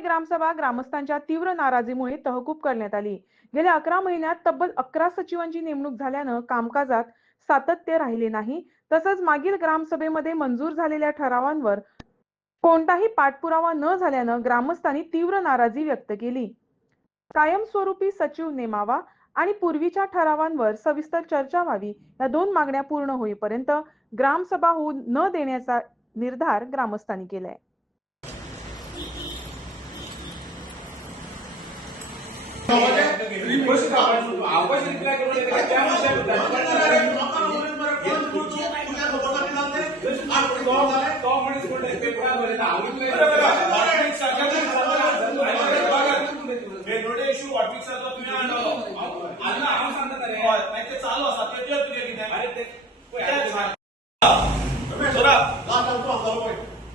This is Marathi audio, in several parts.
मुंबई ग्रामसभा ग्रामस्थांच्या तीव्र नाराजीमुळे तहकूब करण्यात आली. गेल्या अकरा महिन्यात तब्बल अकरा सचिवांची नेमणूक झाल्यानं कामकाजात सातत्य राहिले नाही. तसंच मागील ग्रामसभेमध्ये मंजूर झालेल्या ठरावांवर कोणताही पाठपुरावा न झाल्यानं ग्रामस्थांनी तीव्र नाराजी व्यक्त केली. कायमस्वरूपी सचिव नेमावा आणि पूर्वीच्या ठरावांवर सविस्तर चर्चा व्हावी या दोन मागण्या पूर्ण होईपर्यंत ग्रामसभा होऊ न देण्याचा निर्धार ग्रामस्थांनी केलाय आवाज रिप्लाय करून येते त्या वेगवेगळे इश्यू व्हॉट्सअपचा तुम्ही आणलो अन्न हांव सांगता रे मागीर ते चालू आसा ते देव तुगे कितें अरे ते सोरा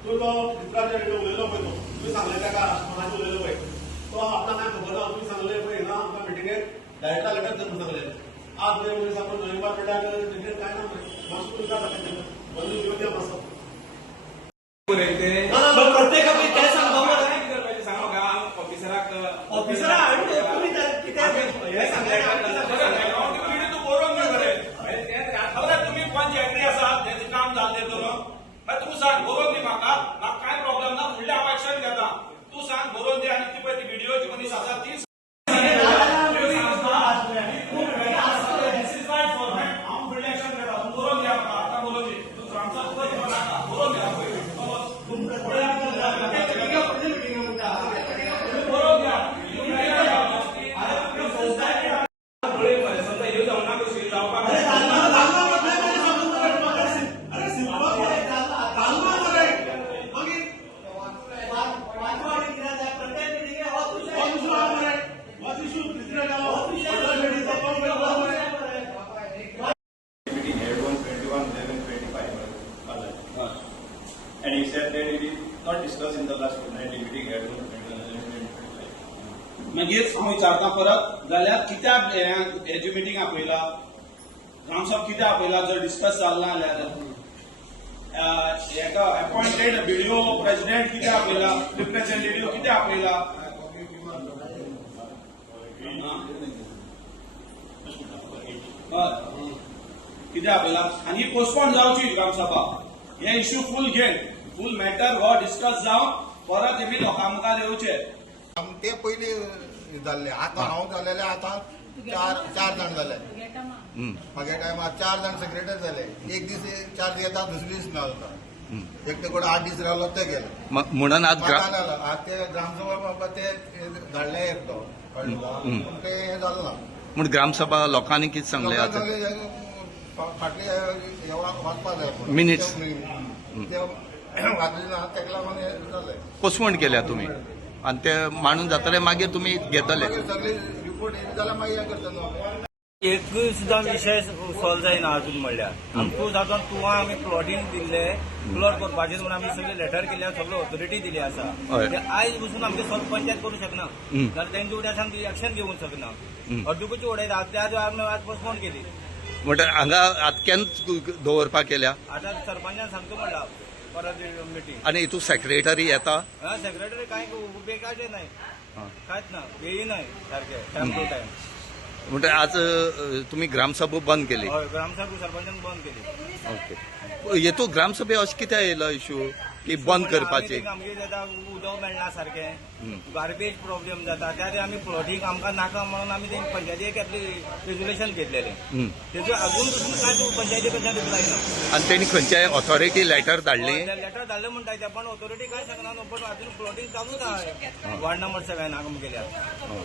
तू तो मित्राच्या कडेन उलयलो पळय तो तुवें सांगलें ताका कोणाचें उलयलो पळय तो आपणाक काय खबर ना तुमी सांगलें पळय ना आमकां मिटिंगेक डायरेक्टर लेटर कर म्हणून सांगलें आज ते म्हणजे आपण नोव्हेंबर पिड्याक तिकेट काय ना मातसो तुमकां that is not discussed in the last fortnightly meeting held on 21, 11, 25. मागीर हांव विचारता परत जाल्यार कित्याक हेजी मिटींग आपयला ग्रामसभा कित्याक आपयला जर डिस्कस जालना जाल्यार हेका अपॉइंटेड कित्याक आपयला रिप्रेझेंटेटिव्ह कित्याक आपयला. कित्याक आपयला आनी पोस्टपोन जावची ग्रामसभा इश्यू फूल घेन फूल मॅटर हो डिस्कस जावन परत तेमी लोकां मुखार येवचे आम- ते पयली जाल्ले आतां हांव जालेले आतां चार चार जाण जाले मागे टायमार चार जाण सेक्रेटरी जाले एक दीस चार्ज घेता दुसरे दीस ना जाता एक ते कोण आठ दीस रावलो ते गेले. म्हणून आज आज ते ग्रामसभा बाबा ते धाडले एकटो ते. हे जालें ना. म्हण ग्रामसभा लोकांनी कितें सांगलें आतां फाटले वा- वाचपाक जाय म्हणून. पोस्टपोन केल्या तुमी आनी ते मांडून जातले मागीर तुमी घेतले. एकूय सुद्दां विशय सॉल्व जायना अजून म्हणल्यार आमकां जाता तुवा आमी प्लॉटींग दिल्ले प्लॉट करपाचें म्हणून आमी सगळे लेटर केल्या सगळे ऑथॉरिटी दिली आसा. ते आयज बसून आमचे सॉल्व पंचायत करूं शकना. जाल्यार तेंचे फुडें आमी एक्शन घेवंक शकना. अर्दुकूची उडयता आमी आज पोस्टपोन केली. म्हणटा हांगा आतां केन्ना दवरपाक केल्या. आतां सरपंचान सांगता म्हणला आनी हितू सेक्रेटरी येता? हा सेक्रेटरी कांय उपेगाचें नाही. हा. कांयच ना येयनाय सारकें टायम टू टायम म्हणटा आज अ, तुमी ग्रामसभा बंद केली. हय ग्रामसभा सरपंचान बंद केली. ओके. येतू ग्रामसभे अशें कित्याक येयलो इश्यू की बंद करपाची. आमगे जाता उदक मेळना सारकें. गार्बेज प्रॉब्लेम जाता त्या खातीर आमी प्लॉटींग आमकां नाका म्हणून आमी तें पंचायतीक रेजुलेशन घेतलेलें. तेजो अजून पसून कांय पंचायती कडच्यान रिप्लाय ना आनी तेणी खंयच्याय ऑथॉरिटी लेटर धाडली. लेटर धाडलें म्हणटाय ते पण ऑथॉरिटी कांय सांगना न्हू पण अजून प्लॉटींग चालूच आहा. वार्ड नंबर सेवन हांगा गेल्यार